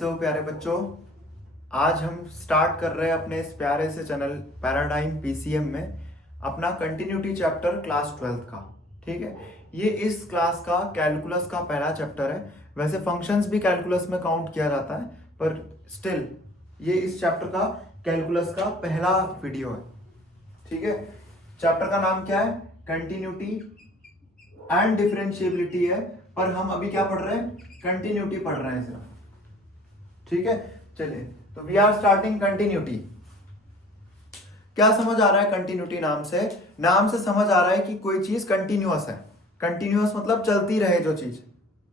कैसे हो प्यारे बच्चों। आज हम स्टार्ट कर रहे हैं अपने इस प्यारे से चैनल पैराडाइम पीसीएम में अपना कंटिन्यूटी चैप्टर क्लास 12th का। ठीक है, ये इस क्लास का कैलकुलस का पहला चैप्टर है। वैसे फंक्शंस भी कैलकुलस में काउंट किया जाता है, पर स्टिल ये इस चैप्टर का कैलकुलस का पहला वीडियो है। ठीक है, चैप्टर का नाम क्या है? कंटिन्यूटी एंड डिफरेंशिएबिलिटी है, पर हम अभी क्या पढ़ रहे हैं? कंटिन्यूटी पढ़ रहे हैं सिर्फ। ठीक है, चलिए तो वी आर स्टार्टिंग कंटिन्यूटी। क्या समझ आ रहा है कंटिन्यूटी? नाम से समझ आ रहा है कि कोई चीज कंटिन्यूअस है। कंटिन्यूअस मतलब चलती रहे जो चीज,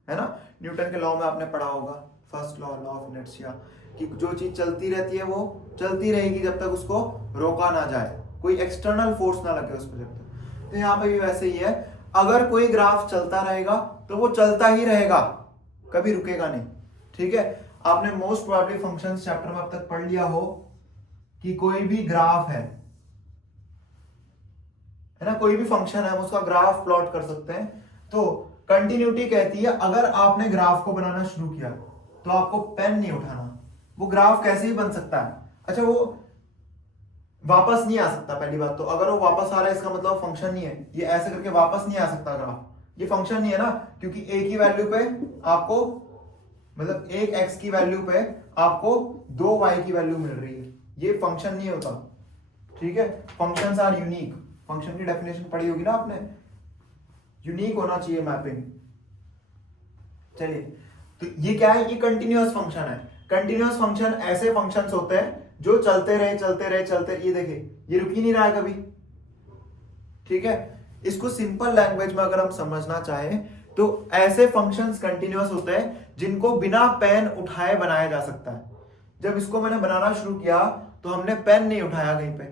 है ना। न्यूटन के लॉ में आपने पढ़ा होगा, first law, law of inertia, कि जो चीज चलती रहती है वो चलती रहेगी जब तक उसको रोका ना जाए, कोई एक्सटर्नल फोर्स ना लगे उस पर जब तक। तो यहाँ पे भी वैसे ही है, अगर कोई ग्राफ चलता रहेगा तो वो चलता ही रहेगा, कभी रुकेगा नहीं। ठीक है, आपने मोस्ट प्रोबेबली फंक्शंस चैप्टर में अब तक पढ़ लिया हो कि कोई भी ग्राफ है ना, कोई भी फंक्शन है, हम उसका ग्राफ प्लॉट कर सकते हैं। तो कंटिन्यूटी कहती है अगर आपने ग्राफ को बनाना शुरू किया तो आपको पेन नहीं उठाना, वो ग्राफ कैसे ही बन सकता है। अच्छा, वो वापस नहीं आ सकता। पहली बात तो अगर वो वापस आ रहा है इसका मतलब फंक्शन नहीं है, ये ऐसे करके वापस नहीं आ सकता ग्राफ, ये फंक्शन नहीं है ना, क्योंकि एक ही वैल्यू पे आपको, मतलब एक x की वैल्यू पे आपको 2 y की वैल्यू मिल रही है, ये फंक्शन नहीं होता। ठीक है, फंक्शंस आर यूनिक। फंक्शन की डेफिनेशन पढ़ी होगी ना आपने, यूनिक होना चाहिए मैपिंग। चलिए, तो ये क्या है? ये कंटिन्यूअस फंक्शन है। कंटिन्यूअस फंक्शन ऐसे फंक्शंस होते हैं जो चलते रहे, ये देखिए ये रुक ही नहीं रहा है कभी। ठीक है, इसको सिंपल लैंग्वेज में अगर हम समझना चाहें तो ऐसे फंक्शंस कंटिन्यूअस होते हैं जिनको बिना पेन उठाए बनाया जा सकता है। जब इसको मैंने बनाना शुरू किया तो हमने पेन नहीं उठाया कहीं पे,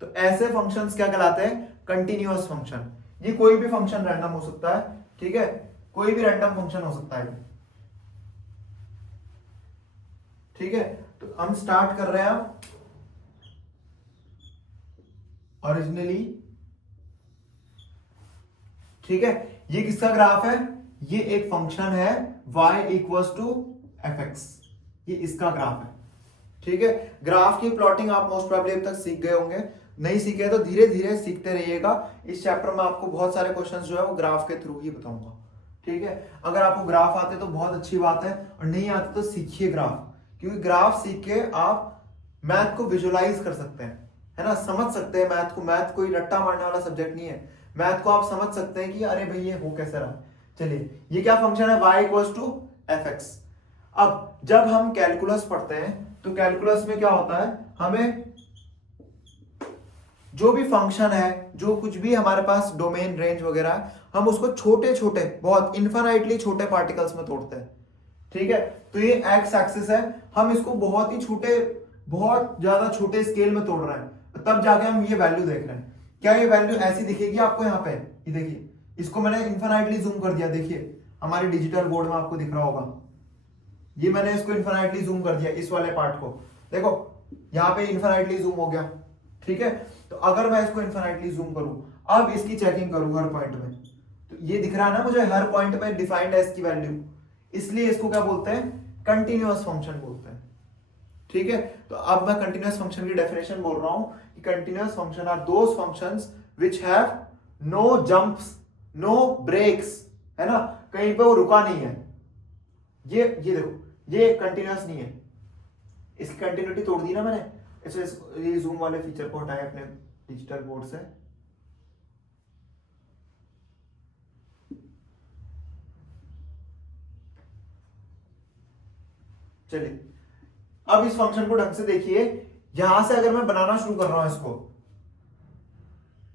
तो ऐसे फंक्शंस क्या कहलाते हैं? Continuous function. ये कोई भी फंक्शन रैंडम हो सकता है। ठीक है, कोई भी रैंडम फंक्शन हो सकता है। ठीक है, तो हम स्टार्ट कर रहे हैं ओरिजिनली। ठीक है, ये किसका ग्राफ है? ये एक फंक्शन है y इक्वल्स टू fx, ये इसका ग्राफ है। ठीक है, ग्राफ की प्लॉटिंग आप मोस्ट प्रोबेबली अब तक सीख गए होंगे, नहीं सीखे तो धीरे धीरे सीखते रहिएगा। इस चैप्टर में आपको बहुत सारे क्वेश्चंस जो है वो ग्राफ के थ्रू ही बताऊंगा। ठीक है, अगर आपको ग्राफ आते तो बहुत अच्छी बात है, और नहीं आते तो सीखिए ग्राफ, क्योंकि ग्राफ सीख के आप मैथ को विजुअलाइज कर सकते हैं, है ना, समझ सकते हैं मैथ को। मैथ कोई रट्टा मारने वाला सब्जेक्ट नहीं है, मैथ को आप समझ सकते हैं कि अरे भाई ये हो कैसे रहा। चलिए, ये क्या फंक्शन है? y equals to fx। अब जब हम कैलकुलस पढ़ते हैं तो कैलकुलस में क्या होता है, हमें जो भी फंक्शन है, जो कुछ भी हमारे पास डोमेन रेंज वगैरह है, हम उसको छोटे छोटे, बहुत इन्फिनाइटली छोटे पार्टिकल्स में तोड़ते हैं। ठीक है, तो ये एक्स एक्सिस है, हम इसको बहुत ही छोटे, बहुत ज्यादा छोटे स्केल में तोड़ रहे हैं, तब जाके हम ये वैल्यू देख रहे हैं। क्या ये वैल्यू ऐसी दिखेगी आपको? यहाँ पे ये देखिए, इसको मैंने इन्फिनाइटली जूम कर दिया, देखिए हमारे डिजिटल बोर्ड में आपको दिख रहा होगा, ये मैंने इसको इन्फिनाइटली जूम कर दिया, इस वाले पार्ट को देखो, यहाँ पे इन्फिनाइटली जूम हो गया। ठीक है, तो अगर मैं इसको इन्फिनाइटली जूम करूं, अब इसकी चेकिंग करूं हर पॉइंट में, तो ये दिख रहा है ना मुझे, हर पॉइंट पे डिफाइंड है इसकी वैल्यू, इसलिए इसको क्या बोलते हैं? कंटिन्यूअस फंक्शन बोलते हैं। ठीक है, तो अब मैं कंटिन्यूअस फंक्शन की डेफिनेशन बोल रहा हूं कि continuous function are those functions which have no jumps, no breaks, है ना, कहीं पे वो रुका नहीं है। ये देखो, ये कंटिन्यूअस नहीं है, इसकी कंटिन्यूटी तोड़ दी ना मैंने। ये जूम वाले फीचर को हटाए अपने डिजिटल बोर्ड से। चलिए, अब इस फंक्शन को ढंग से देखिए। यहां से अगर मैं बनाना शुरू कर रहा हूं इसको,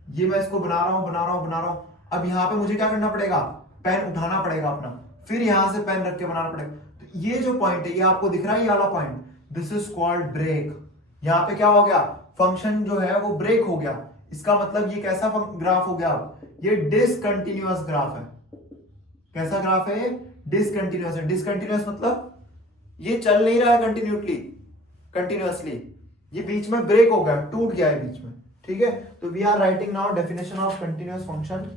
ये मैं इसको बना रहा हूं, अब यहां पे मुझे क्या करना पड़ेगा? पेन उठाना पड़ेगा अपना, फिर यहां से पेन रख के बनाना पड़ेगा। तो ये जो पॉइंट है, ये आपको दिख रहा है, ये वाला point, this is called break. यहां पे क्या हो गया? फंक्शन जो है वो ब्रेक हो गया। इसका मतलब ये कैसा ग्राफ हो गया? ये डिसकंटिन्यूअस ग्राफ है। कैसा ग्राफ है ये? डिसकंटिन्यूअस है। डिसकंटिन्यूअस मतलब ये चल नहीं रहा है कंटिन्यूअसली, ये बीच में ब्रेक हो गया, टूट गया है बीच में। ठीक है, तो we are writing now definition of continuous function.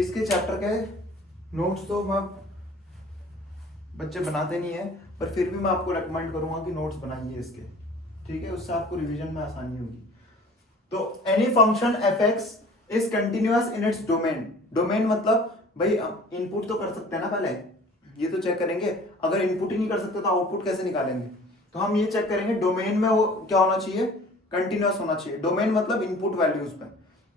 इसके चैप्टर के नोट्स तो मैं बच्चे बनाते नहीं है, पर फिर भी मैं आपको रेकमेंड करूंगा कि नोट्स बनाइए इसके, ठीक है, उससे आपको रिवीजन में आसानी होगी। तो any function F x is continuous in its domain. Domain मतलब भाई इनपुट तो कर सकते हैं ना, पहले ये तो चेक करेंगे, अगर इनपुट ही नहीं कर सकते तो आउटपुट कैसे निकालेंगे। तो हम ये चेक करेंगे डोमेन में वो क्या होना चाहिए, कंटिन्यूअस होना चाहिए। डोमेन मतलब इनपुट वैल्यूज पे,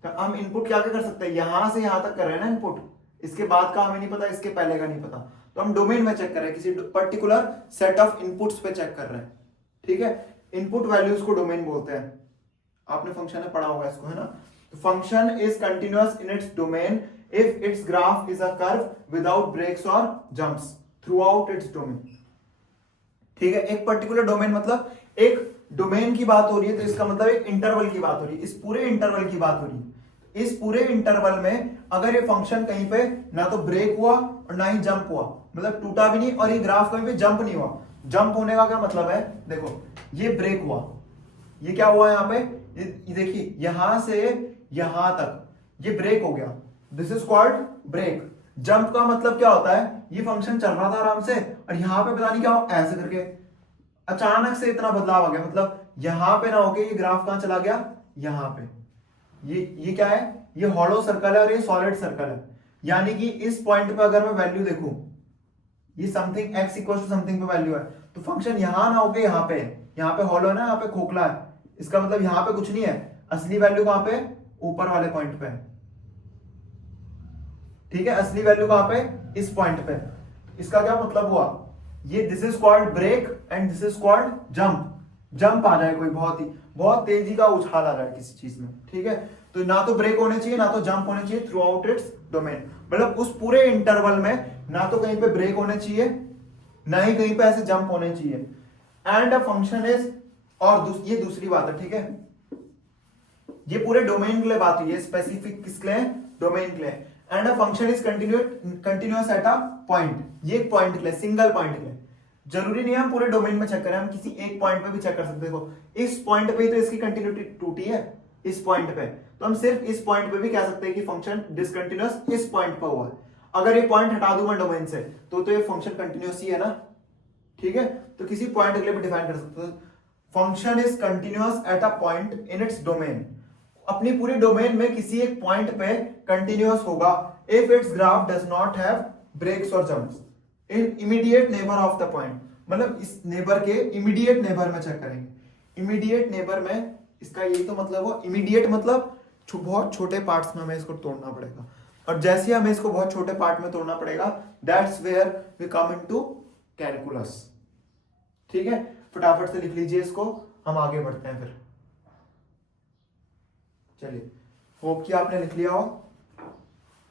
तो हम इनपुट क्या क्या कर सकते हैं, यहां से यहां तक कर रहे हैं ना इनपुट, इसके बाद का हमें नहीं पता, इसके पहले का नहीं पता, तो हम डोमेन में चेक कर रहे हैं, किसी पर्टिकुलर सेट ऑफ इनपुट्स पे चेक कर रहे हैं, ठीक है। इनपुट वैल्यूज को डोमेन बोलते हैं, आपने फंक्शन में पढ़ा होगा इसको, है ना। Function is continuous in its domain if its graph is a curve without breaks or jumps throughout its domain। ठीक है, एक पर्टिकुलर डोमेन मतलब एक डोमेन की बात हो रही है, तो इसका मतलब एक इंटरवल की बात हो रही है, इस पूरे इंटरवल की बात हो रही है। इस पूरे इंटरवल में अगर ये फंक्शन कहीं पे ना तो ब्रेक हुआ और ना ही जंप हुआ, मतलब टूटा भी नहीं और ये ग्राफ कहीं पे जंप नहीं हुआ। जंप होने का क्या मतलब है, देखो ये ब्रेक हुआ, ये क्या हुआ यहाँ पे, ये देखिए यहां से यहां तक ये ब्रेक हो गया, this is called break. Jump का मतलब क्या होता है, ये फंक्शन चल रहा था आराम से और यहां पे पता नहीं क्या हो, ऐसे करके अचानक से इतना बदलाव आ गया, मतलब यहां पे ना होके ये ग्राफ कहां चला गया, यहां पे। ये क्या है, ये हॉलो सर्कल है और ये सॉलिड सर्कल है, यानी कि इस पॉइंट पे अगर मैं वैल्यू देखूं, ये something x equal to something पे वैल्यू है, तो फंक्शन यहां ना होके यहाँ पे, यहाँ पे हॉलो है ना, यहाँ पे खोखला है, इसका मतलब यहाँ पे कुछ नहीं है, असली वैल्यू कहां पे, ऊपर वाले पॉइंट पे, ठीक है, असली वैल्यू कहां पे, इस पॉइंट पे। इसका क्या मतलब हुआ, ये this is called break and this is called jump. Jump आ जाए कोई बहुत तेजी का उछाल आ रहा है किसी चीज में, ठीक है, तो ना तो ब्रेक होने चाहिए ना तो जंप होने चाहिए थ्रू आउट इट्स डोमेन, मतलब उस पूरे इंटरवल में ना तो कहीं पे ब्रेक होने चाहिए ना ही कहीं पे ऐसे जंप होने चाहिए। एंड अ फंक्शन इज, और ये दूसरी बात है, ठीक है, ये पूरे डोमेन के लिए बात हुई है, स्पेसिफिक किसके लिए, डोमेन के लिए। And a function is continuous at a point, ये एक पॉइंट के लिए, सिंगल पॉइंट के लिए, जरूरी नहीं है हम पूरे डोमेन में चेक करें, हम किसी एक पॉइंट पे भी चेक कर सकते हैं। देखो इस पॉइंट पे ही तो इसकी कंटिन्यूटी टूटी है, इस पॉइंट पे, तो हम सिर्फ इस पॉइंट पे भी कह सकते हैं कि फंक्शन डिसकंटिन्यूअस इस पॉइंट पे हुआ है। अगर ये पॉइंट हटा दूंगा डोमेन से तो ये फंक्शन कंटिन्यूअस ही है ना, ठीक है, तो किसी पॉइंट के लिए भी डिफाइन कर सकते हो। Function is continuous at a point in its domain, अपनी पूरी डोमेन में किसी एक पॉइंट पे कंटिन्यूअस होगा if its graph does not have breaks और jumps in immediate neighbour of the point, मतलब इस नेबर के इमीडिएट नेबर में चेक करेंगे। इमीडिएट नेबर में इसका यही तो मतलब हो, इमीडिएट मतलब बहुत छोटे पार्ट्स में हमें इसको तोड़ना पड़ेगा, और जैसे हमें इसको बहुत छोटे पार्ट में तोड़ना पड़ेगा, that's where we come into calculus, ठीक है। फटाफट से लिख लीजिए इसको, हम आगे बढ़ते हैं फिर। चलिए, होप कि आपने लिख लिया हो।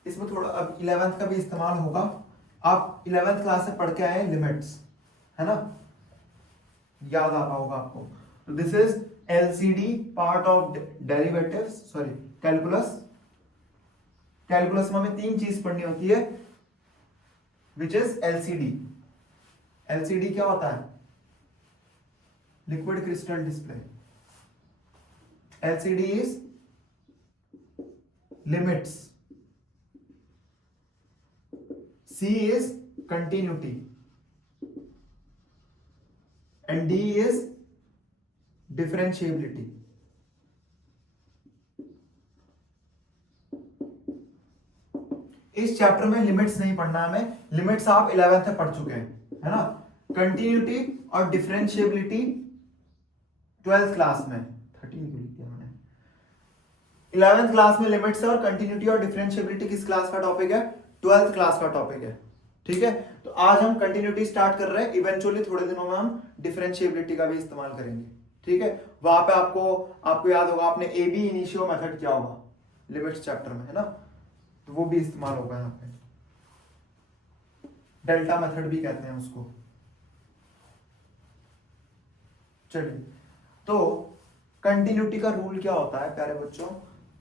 इसमें थोड़ा अब 11th का भी इस्तेमाल होगा, आप 11th क्लास से पढ़ के आए लिमिट्स, है ना, याद आता होगा आपको। तो this is LCD part of derivatives, sorry calculus. Calculus में हमें 3 चीज पढ़नी होती है, विच इज एलसीडी। एलसीडी क्या होता है, liquid crystal display. LCD is limits, C is continuity and D is differentiability। इस चैप्टर में लिमिट्स नहीं पढ़ना हमें, लिमिट्स आप 11th में पढ़ चुके हैं, है ना। कंटिन्यूटी और डिफरेंशिएबिलिटी 12th क्लास में, 13 क्यों लिख दिया मैंने, 11th क्लास में लिमिट्स और कंटिन्यूटी और डिफरेंशिएबिलिटी किस क्लास का टॉपिक है, 12th क्लास का टॉपिक है, ठीक है। तो आज हम कंटिन्यूटी स्टार्ट कर रहे हैं, इवेंचुअली थोड़े दिनों में हम डिफरेंशिएबिलिटी का भी इस्तेमाल करेंगे, ठीक है। वहां पे आपको याद होगा, आपने ए बी इनिशियो मेथड किया होगा लिमिट्स चैप्टर में, है ना, तो वो भी इस्तेमाल होगा यहाँ पे। डेल्टा मेथड भी कहते हैं उसको। चलिए, तो कंटिन्यूटी का रूल क्या होता है प्यारे बच्चों,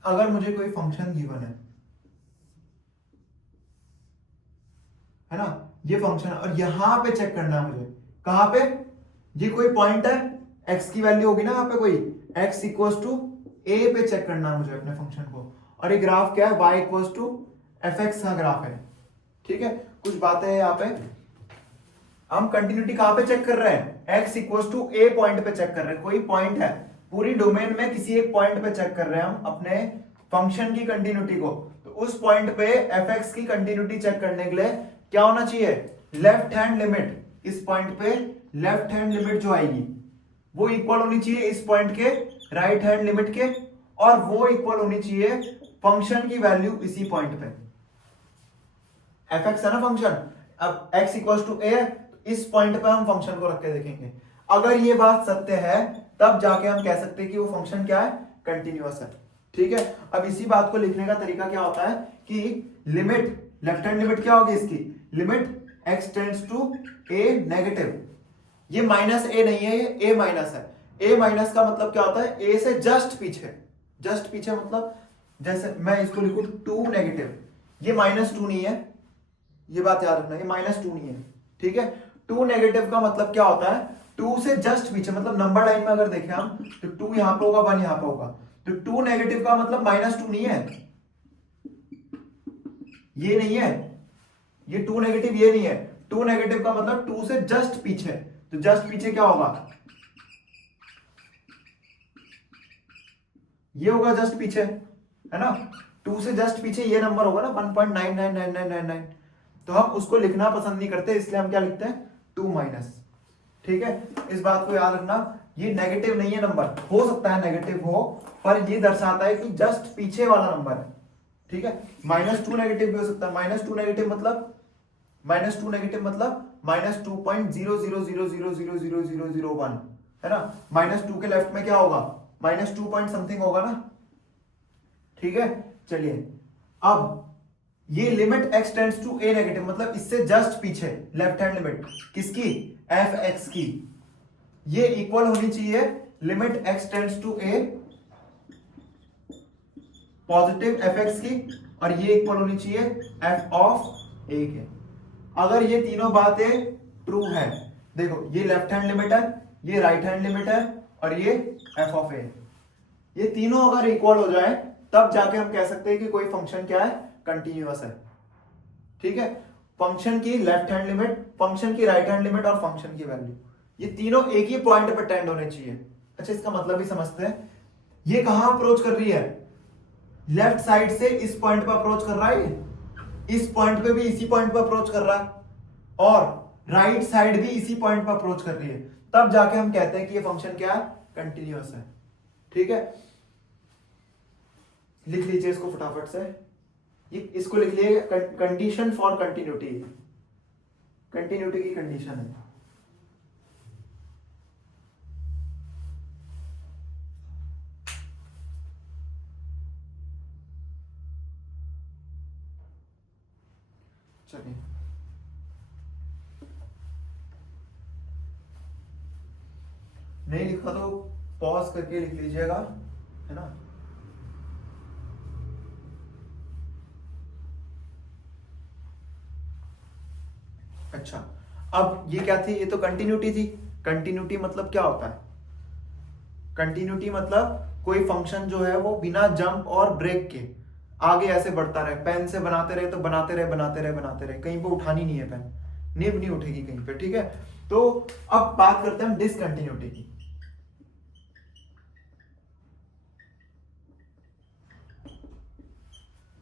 अगर मुझे कोई फंक्शन गिवन है ना, ये फंक्शन है और यहां पे चेक करना है मुझे, कहां पे, ये कोई पॉइंट है, x की वैल्यू होगी ना यहाँ पे कोई, x इक्वल्स टू a पे चेक करना है मुझे अपने फंक्शन को, और ये ग्राफ क्या है, y इक्वल्स टू fx का ग्राफ है। ठीक है, कुछ बातें हैं यहाँ पे। हम कंटिन्यूटी कहां पे चेक कर रहे हैं? x equal to a point पे चेक कर रहे हैं। कोई पॉइंट है पूरी डोमेन में, किसी एक पॉइंट पे चेक कर रहे हैं हम अपने फंक्शन की कंटिन्यूटी को। तो उस पॉइंट पे fx की कंटिन्यूटी चेक करने के लिए क्या होना चाहिए? Left hand limit. इस पॉइंट पे लेफ्ट हैंड लिमिट जो आएगी वो इक्वल होनी चाहिए इस पॉइंट के राइट हैंड लिमिट के, और वो इक्वल होनी चाहिए फंक्शन की वैल्यू इसी पॉइंट पे। fx है ना फंक्शन, अब x इक्वल टू ए, इस पॉइंट पे हम फंक्शन को रख के देखेंगे। अगर ये बात सत्य है तब जाके हम कह सकते हैं कि वो फंक्शन क्या है? कंटिन्यूअस है। ठीक है, अब इसी बात को लिखने का तरीका क्या होता है कि लिमिट, लेफ्ट हैंड लिमिट क्या होगी इसकी? Limit x tends to a negative. ये माइनस a नहीं है, ये a माइनस है। a माइनस का मतलब क्या होता है? a से जस्ट पीछे। जस्ट पीछे मतलब जैसे मैं इसको लिखूं 2 नेगेटिव, ये -2 नहीं है, ये बात याद रखना, ये -2 नहीं है। ठीक है, 2 नेगेटिव का मतलब क्या होता है? 2 से जस्ट पीछे, मतलब नंबर लाइन में अगर देखें हम तो 2 यहां पे होगा, 1 यहां पे होगा। तो 2 नेगेटिव का मतलब -2 नहीं है, ये नहीं है, ये 2 नेगेटिव ये नहीं है। 2 नेगेटिव का मतलब 2 से जस्ट पीछे। तो जस्ट पीछे क्या होगा? ये होगा जस्ट पीछे, है ना। 2 से जस्ट पीछे ये नंबर होगा ना 1.999999। तो हम उसको लिखना पसंद नहीं करते, इसलिए हम क्या लिखते हैं? 2 माइनस। ठीक है, इस बात को याद रखना। ये नेगेटिव नहीं है नंबर, हो सकता है नेगेटिव हो, पर ये दर्शाता है कि जस्ट पीछे वाला नंबर है। ठीक है, -2 नेगेटिव भी हो सकता है। -2 नेगेटिव मतलब -2.0000000001 है ना। -2 के लेफ्ट में क्या होगा? -2 पॉइंट समथिंग होगा ना। ठीक है, चलिए अब ये limit x tends to a negative मतलब इससे जस्ट पीछे लेफ्ट हैंड लिमिट किसकी? fx की। ये इक्वल होनी चाहिए limit x tends to a positive fx की, और ये इक्वल होनी चाहिए f ऑफ a के। अगर ये तीनों बातें ट्रू है, देखो ये लेफ्ट हैंड लिमिट है, ये राइट हैंड लिमिट है, और ये f ऑफ a, ये तीनों अगर इक्वल हो जाए तब जाके हम कह सकते हैं कि कोई फंक्शन क्या है? कंटिन्यूअस है। ठीक है, फंक्शन की लेफ्ट हैंड लिमिट, फंक्शन की राइट हैंड लिमिट और फंक्शन की वैल्यू, ये तीनों एक ही पॉइंट पर टेंड होने चाहिए। अच्छा, इसका मतलब भी समझते हैं। ये कहां अप्रोच कर रही है? लेफ्ट साइड से इस पॉइंट पर अप्रोच कर रहा है, इस पॉइंट पे भी इसी पॉइंट पर अप्रोच कर रहा है, और राइट साइड भी इसी पॉइंट पर अप्रोच कर रही है। तब जाके हम कहते हैं कि ये फंक्शन क्या है? कंटिन्यूअस है। ठीक है, लिख लीजिए इसको फटाफट से। इसको लिख लीजिए, कंडीशन फॉर कंटिन्यूटी, कंटिन्यूटी की कंडीशन है। चलिए, नहीं लिखा तो पॉज करके लिख लीजिएगा, है ना। अच्छा, अब ये क्या थी? ये तो कंटिन्यूटी थी। कंटिन्यूटी मतलब क्या होता है? कंटिन्यूटी मतलब कोई फंक्शन जो है वो बिना जंप और ब्रेक के आगे ऐसे बढ़ता रहे। पेन से बनाते रहे तो बनाते रहे बनाते रहे बनाते रहे, कहीं पे उठानी नहीं है पेन, निब नहीं उठेगी कहीं पे। ठीक है, तो अब बात करते हैं डिसकंटिन्यूटी की।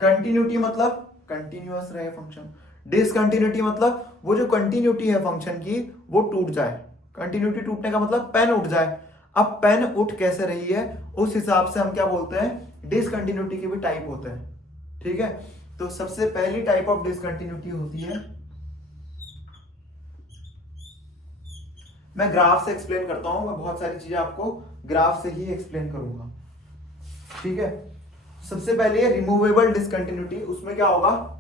कंटिन्यूटी मतलब कंटिन्यूअस रहे फंक्शन। डिसकंटिन्यूटी मतलब वो जो कंटिन्यूटी है फंक्शन की वो टूट जाए। कंटिन्यूटी टूटने का मतलब पेन उठ जाए। अब पेन उठ कैसे रही है उस हिसाब से हम क्या बोलते हैं? डिसकंटिन्यूटी के भी टाइप होते हैं। ठीक है, तो सबसे पहली टाइप ऑफ डिसकंटिन्यूटी होती है, मैं ग्राफ से एक्सप्लेन करता हूं। मैं बहुत सारी चीजें आपको ग्राफ से ही एक्सप्लेन करूंगा। ठीक है, सबसे पहले रिमूवेबल डिसकंटिन्यूटी, उसमें क्या होगा?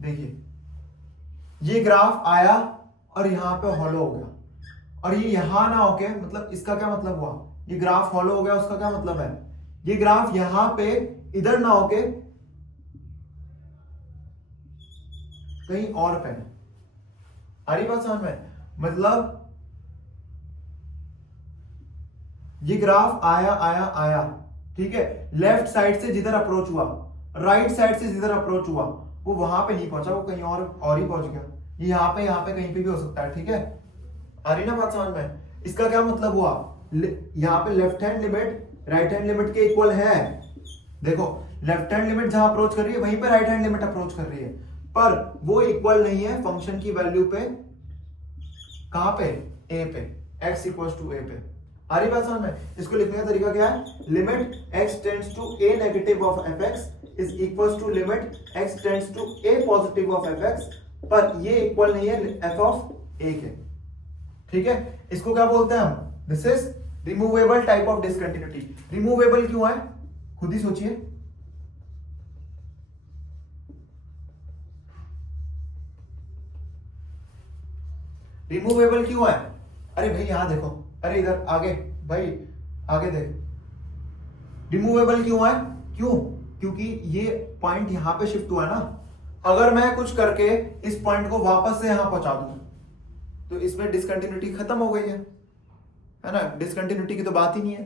देखिए, ये ग्राफ आया और यहां पे हॉलो हो गया, और ये यहां ना होके, मतलब इसका क्या मतलब हुआ? ये ग्राफ हॉलो हो गया, उसका क्या मतलब है? ये ग्राफ यहां पे इधर ना होके कहीं और पे है। आ रही बात समझ में? मतलब ये ग्राफ आया आया आया, ठीक है, लेफ्ट साइड से जिधर अप्रोच हुआ, राइट साइड से जिधर अप्रोच हुआ, वो वहां पे नहीं पहुंचा, वो कहीं और ही पहुंच गया। ये यहाँ पे कहीं पे भी हो सकता है। ठीक है, आ रही ना बात समझ में? इसका क्या मतलब हुआ, यहाँ पे left hand limit right hand limit के इक्वल है। देखो लेफ्ट हैंड लिमिट जहां अप्रोच कर रही है वहीं पे राइट हैंड लिमिट अप्रोच कर रही है, पर वो इक्वल नहीं है फंक्शन की वैल्यू पे। कहां पे? ए पे, x इक्वल टू ए पे। आ रही बात समझ में? इसको लिखने का तरीका क्या है, limit x tends to a negative of fx is equal to limit x tends to a positive of fx, पर ये इक्वल नहीं है f ऑफ a के। ठीक है, इसको क्या बोलते हैं हम, this is removable type of discontinuity. Removable क्यों है, खुद ही सोचिए। रिमूवेबल क्यों है? अरे भाई यहां देखो, अरे इधर आगे भाई, आगे देख। रिमूवेबल क्यों है? क्यों? क्योंकि ये पॉइंट यहां पे शिफ्ट हुआ है ना। अगर मैं कुछ करके इस पॉइंट को वापस से यहां पहुंचा दूं तो इसमें डिसकंटिन्यूटी खत्म हो गई है ना, डिसकंटिन्यूटी की तो बात ही नहीं है।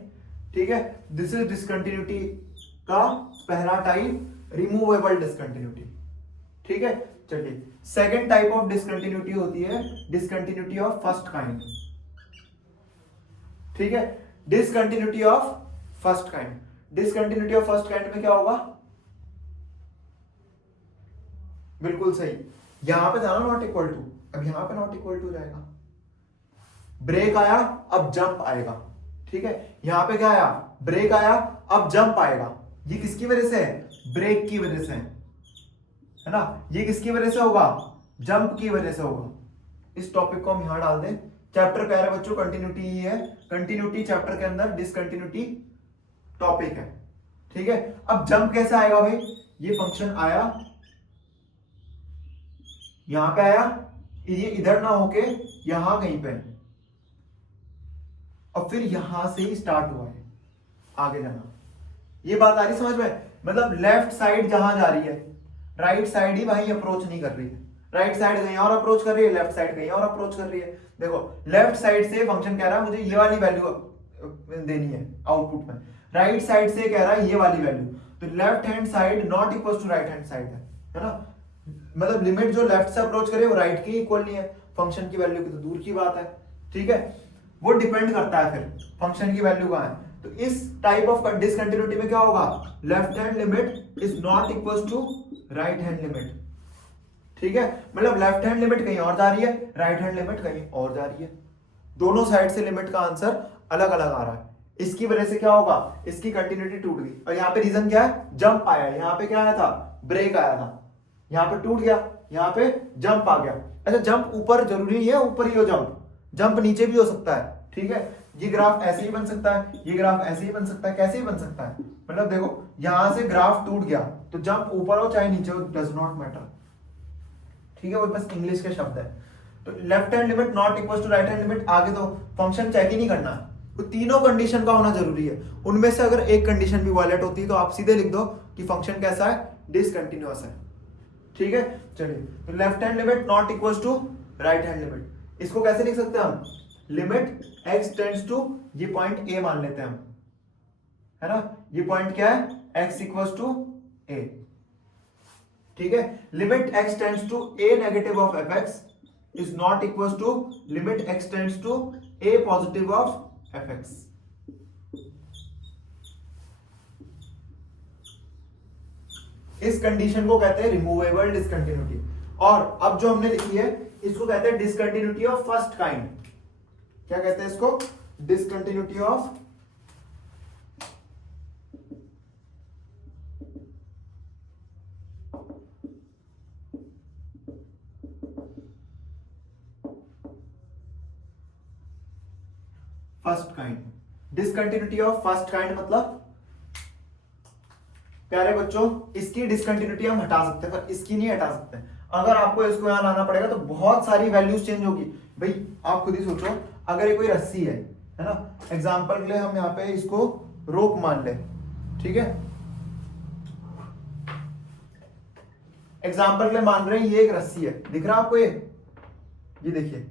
ठीक है, दिस इज डिसकंटिन्यूटी का पहला टाइप, रिमूवेबल डिसकंटिन्यूटी। ठीक है, चलिए सेकंड टाइप ऑफ डिसकंटिन्यूटी होती है डिसकंटिन्यूटी ऑफ फर्स्ट काइंड। ठीक है, discontinuity of first kind, discontinuity of first kind में क्या होगा, बिल्कुल सही, यहां पे था ना नॉट इक्वल टू, अब यहां पे नॉट इक्वल टू जाएगा। ब्रेक आया अब जंप आएगा। ठीक है, यहां पे क्या आया, ब्रेक आया अब जंप आएगा। ये किसकी वजह से है, ब्रेक की वजह से है ना। ये किसकी वजह से होगा, जंप की वजह से होगा। इस टॉपिक को हम यहां डाल दें। चैप्टर कह रहे बच्चों कंटिन्यूटी ही है, कंटिन्यूटी चैप्टर के अंदर डिसकंटिन्यूटी टॉपिक है। ठीक है, अब जंप कैसे आएगा भाई, ये फंक्शन आया यहां पे आया, ये इधर ना होके यहां कहीं पे, और फिर यहां से ही स्टार्ट हुआ है आगे जाना। ये बात आ रही समझ में? मतलब लेफ्ट साइड जहां जा रही है, राइट साइड ही वहीं अप्रोच नहीं कर रही है। राइट साइड कहीं और अप्रोच कर रही है, लेफ्ट साइड कहीं और अप्रोच कर रही है। देखो लेफ्ट साइड से फंक्शन कह रहा है मुझे ये वाली वैल्यू देनी है आउटपुट में, राइट साइड से कह रहा है ये वाली वैल्यू, तो left hand side not equal to right hand side है ना। मतलब लिमिट जो लेफ्ट से अप्रोच करे वो राइट की इक्वल नहीं है, फंक्शन की वैल्यू की तो दूर की बात है। ठीक है, वो डिपेंड करता है फिर फंक्शन की वैल्यू कहां है। तो इस टाइप ऑफ डिसकंटिन्यूटी में क्या होगा, left hand limit is not equal to right hand limit. ठीक है, मतलब लेफ्ट हैंड लिमिट कहीं और जा रही है, राइट हैंड लिमिट कहीं और जा रही है, दोनों साइड से लिमिट का आंसर अलग अलग आ रहा है। इसकी वजह से क्या होगा, इसकी कंटिन्यूटी टूट गई। और यहाँ पे रीजन क्या है, जंप आया, यहाँ पे क्या आया था, ब्रेक आया था, यहाँ पे टूट गया, यहाँ पे जंप आ गया। अच्छा जंप ऊपर जरूरी नहीं है ऊपर ही हो जंप, जंप नीचे भी हो सकता है। ठीक है, ये ग्राफ ऐसे ही बन सकता है, ये ग्राफ ऐसे ही बन सकता है, कैसे ही बन सकता है। मतलब देखो यहां से ग्राफ टूट गया तो जंप ऊपर हो चाहे नीचे हो, डज नॉट मैटर। ठीक है, वो बस इंग्लिश के शब्द है। तो left hand limit not equal to right hand limit, आगे तो फंक्शन चेक ही नहीं करना है, तो तीनों कंडीशन का होना जरूरी है। उनमें से अगर एक कंडीशन भी वायलेट होती है तो आप सीधे लिख दो कि फंक्शन कैसा है, डिसकंटिन्यूअस है। ठीक है, चलिए तो left hand limit not equal to right hand limit, इसको कैसे लिख सकते हैं हम, लिमिट x टेंड्स टू, ये पॉइंट a मान लेते हैं हम, है ना, ये पॉइंट क्या है, x इक्वल्स टू a। ठीक है, limit x tends to a negative of fx is not equals to limit x tends to a positive of fx। इस कंडीशन को कहते हैं रिमूवेबल डिसकंटिन्यूटी। और अब जो हमने लिखी है इसको कहते हैं डिसकंटिन्यूटी ऑफ फर्स्ट काइंड। क्या कहते हैं इसको, discontinuity of first kind. Discontinuity of first kind मतलब प्यारे बच्चों इसकी डिसकंटिन्यूटी हम हटा सकते हैं पर इसकी नहीं हटा सकते। अगर आपको इसको यहां लाना पड़ेगा तो बहुत सारी वैल्यूज चेंज होगी। भाई आप खुद ही सोचो, अगर ये कोई रस्सी है ना, एग्जांपल के लिए हम यहाँ पे इसको रोप मान ले। ठीक है, एग्जांपल के लिए मान रहे हैं ये एक रस्सी है, दिख रहा है आपको, ये देखिए,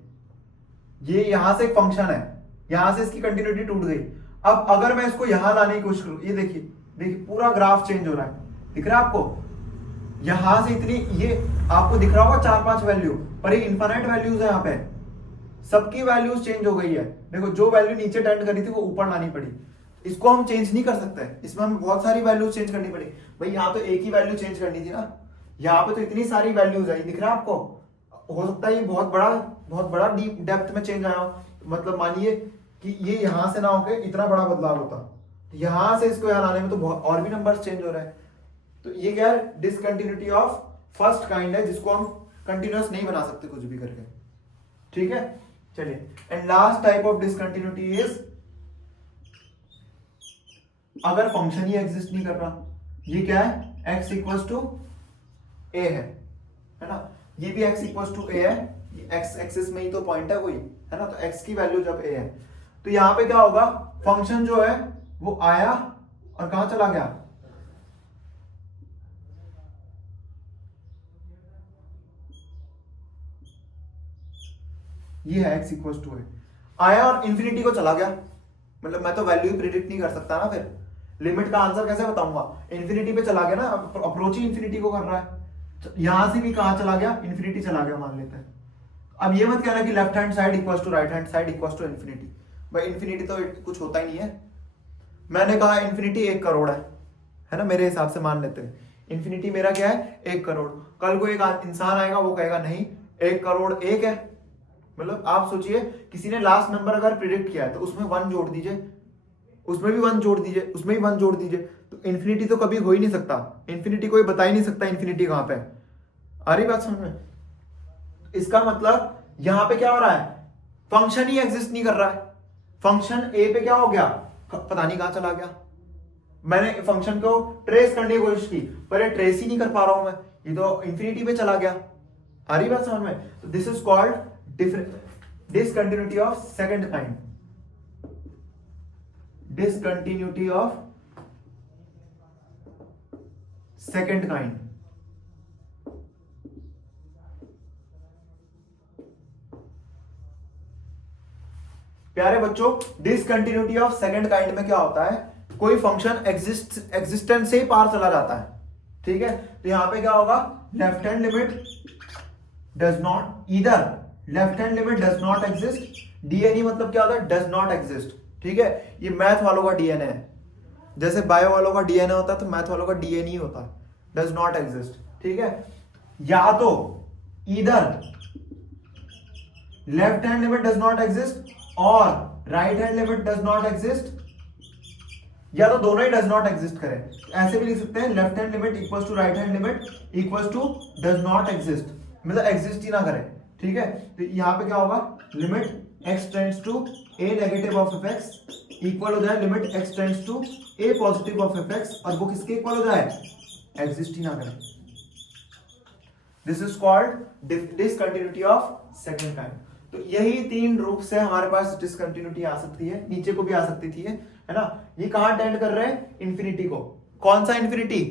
ये यहां से एक फंक्शन है, यहां से इसकी कंटिन्यूटी टूट गई। अब अगर मैं इसको यहां लाने की कोशिश करूं, ये देखिए देखिए पूरा ग्राफ चेंज हो रहा है, दिख रहा है आपको? यहां से इतनी, ये आपको दिख रहा होगा 4-5 वैल्यू, पर ये इनफाइनाइट वैल्यूज है, यहाँ पे सबकी वैल्यूज चेंज हो गई है। देखो जो वैल्यू नीचे टेंड करी थी वो ऊपर लानी पड़ी, इसको हम चेंज नहीं कर सकते, इसमें हमें बहुत सारी वैल्यूज चेंज करनी पड़ी। भाई यहाँ तो एक ही वैल्यू चेंज करनी थी ना, यहाँ पे तो इतनी सारी वैल्यूज है, दिख रहा है आपको? हो सकता है ये बहुत बड़ा डीप डेप्थ में चेंज आया हो, मतलब मानिए कि ये यहां से ना होके इतना बड़ा बदलाव होता, यहां से इसको यहाँ लाने में तो बहुत और भी नंबर्स चेंज हो रहे हैं। तो ये क्या है? डिसकंटिन्यूटी ऑफ फर्स्ट काइंड है, जिसको हम कंटिन्यूअस नहीं बना सकते कुछ भी करके, ठीक है? चलिए, and last type of discontinuity is अगर फंक्शन ही एग्जिस्ट नहीं कर रहा। ये क्या है? x इक्वल्स टू a है ना? ये भी x इक्वल्स टू a है, x एक्सिस में ही तो पॉइंट है कोई, है ना? तो x की वैल्यू जब a है तो यहां पे क्या होगा? फंक्शन जो है वो आया और कहां चला गया? ये है x इक्वल्स टू a, आया और इंफिनिटी को चला गया। मतलब मैं तो वैल्यू प्रिडिक्ट नहीं कर सकता ना, फिर लिमिट का आंसर कैसे बताऊंगा? इंफिनिटी पे चला गया ना, अप्रोच ही इंफिनिटी को कर रहा है। तो यहां से भी कहां चला गया? इंफिनिटी चला गया मान लेते हैं। अब ये मत कहना कि left hand side equals to right hand side equals to infinity. भाई इंफिनिटी तो कुछ होता ही नहीं है। मैंने कहा इंफिनिटी 1 करोड़ है ना, मेरे हिसाब से मान लेते हैं इंफिनिटी मेरा क्या है? 1 करोड़। कल को एक इंसान आएगा वो कहेगा नहीं 1 करोड़ 1 है। मतलब आप सोचिए किसी ने लास्ट नंबर अगर प्रिडिक्ट किया है तो उसमें 1 जोड़ दीजिए, उसमें भी 1 जोड़ दीजिए, उसमें भी 1 जोड़ दीजिए, तो इंफिनिटी तो कभी हो ही नहीं सकता। इंफिनिटी कोई बता ही नहीं सकता इंफिनिटी कहां पे है। आ रही बात समझ में? इसका मतलब यहां पे क्या हो रहा है? फंक्शन ही एग्जिस्ट नहीं कर रहा है। फंक्शन ए पे क्या हो गया? पता नहीं कहां चला गया। मैंने फंक्शन को ट्रेस करने की कोशिश की पर ये ट्रेस ही नहीं कर पा रहा हूं मैं, ये तो इंफिनिटी पे चला गया। आ रही बात समझ में? तो this is called discontinuity of second kind, discontinuity of second kind। प्यारे बच्चों, डिसकंटिन्यूटी ऑफ सेकंड काइंड में क्या होता है? कोई फंक्शन एग्जिस्टेंस से ही पार चला जाता है, ठीक है? तो यहां पे क्या होगा? Left hand limit does not, इधर left hand limit does not exist. DNE मतलब क्या होता है? डज नॉट एग्जिस्ट, ठीक है? ये मैथ वालों का डीएनए है, जैसे बायो वालों का डीएनए होता है तो मैथ वालों का डीएनई होता है, डज नॉट एग्जिस्ट, ठीक है? या तो इधर left hand limit does not exist और right hand limit does not exist, या तो दोनों ही डज नॉट एग्जिस्ट करें। ऐसे भी लिख सकते हैं left hand limit equals to right hand limit equals to does not exist, मतलब एग्जिस्ट ही ना करें, ठीक है? तो यहां पे क्या होगा? Limit x tends to a negative of fx equal हो जाए limit x tends to a positive of fx, और वो किसके इक्वल हो जाए? एग्जिस्ट ही ना करें। This is called discontinuity of second kind. तो यही 3 रूप से हमारे पास डिसकंटिन्यूटी आ सकती है, नीचे को भी आ सकती थी, है ना? ये कहां टेंड कर रहे हैं? इंफिनिटी को। कौन सा इंफिनिटी?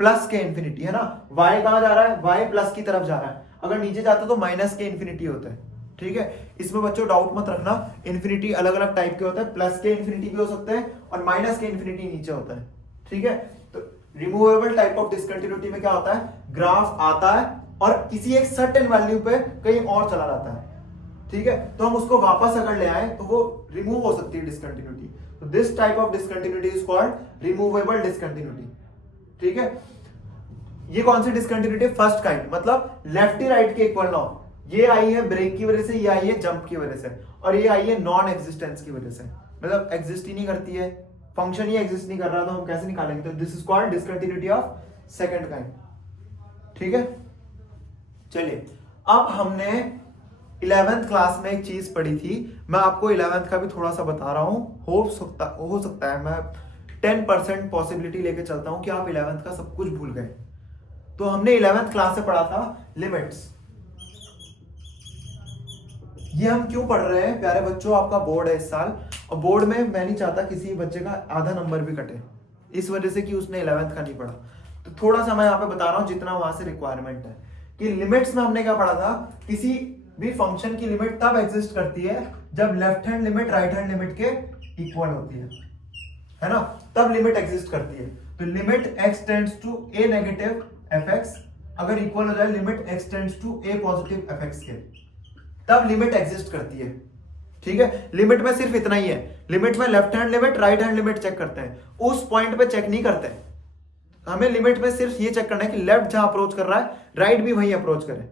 प्लस के इंफिनिटी, है ना? y कहां जा रहा है? y प्लस की तरफ जा रहा है। अगर नीचे जाते तो माइनस के इंफिनिटी होता है, ठीक है? इसमें बच्चों डाउट मत रखना, इंफिनिटी अलग अलग टाइप के होते हैं, प्लस के इंफिनिटी भी हो सकते हैं और माइनस के इंफिनिटी नीचे होता है, ठीक है? तो रिमूवेबल टाइप ऑफ डिसकंटिन्यूटी में क्या होता है? ग्राफ आता है और किसी एक सर्टेन वैल्यू पे कहीं और चला जाता है, ठीक है? तो हम उसको वापस अगर ले आए तो वो रिमूव हो सकती है डिसकंटिन्यूटी। तो this type of discontinuity is called removable discontinuity, ठीक है? ये कौन सी डिसकंटिन्यूटी? फर्स्ट काइंड, मतलब लेफ्ट ही राइट के इक्वल ना हो। ये आई है ब्रेक की वजह से, ये आई है जंप की वजह से, और ये आई है नॉन एग्जिस्टेंस की वजह से, मतलब एग्जिस्ट ही नहीं करती है, फंक्शन ही एग्जिस्ट नहीं कर रहा, तो हम कैसे निकालेंगे? तो this is called discontinuity of second kind, ठीक है? चलिए, अब हमने 11th क्लास में एक चीज पढ़ी थी, मैं आपको 11th का भी थोड़ा सा बता रहा हूं, हो सकता है मैं 10% पॉसिबिलिटी लेके चलता हूं कि आप 11th का सब कुछ भूल गए। तो हमने 11th क्लास से पढ़ा था लिमिट्स। ये हम क्यों पढ़ रहे हैं प्यारे बच्चों? आपका बोर्ड है इस साल, और बोर्ड में मैं नहीं चाहता किसी बच्चे का आधा नंबर भी कटे, इस वजह से कि उसने 11th का नहीं पढ़ा। तो थोड़ा सा मैं यहाँ पे बता रहा हूं जितना वहां से रिक्वायरमेंट है कि लिमिट्स में हमने क्या पढ़ा था? किसी भी फंक्शन की लिमिट तब एग्जिस्ट करती है जब left hand limit right hand limit के इक्वल होती है ना, तब लिमिट एग्जिस्ट करती है। तो limit x tends to a negative fx अगर इक्वल हो जाए limit x tends to a positive fx के, तब लिमिट एग्जिस्ट करती है। ठीक है, लिमिट में सिर्फ इतना ही है, लिमिट में left hand limit right hand limit check करते हैं, उस पॉइंट पे चेक नहीं करते। हमें लिमिट में सिर्फ ये चेक करना है कि लेफ्ट जहां अप्रोच कर रहा है राइट भी वहीं अप्रोच करे।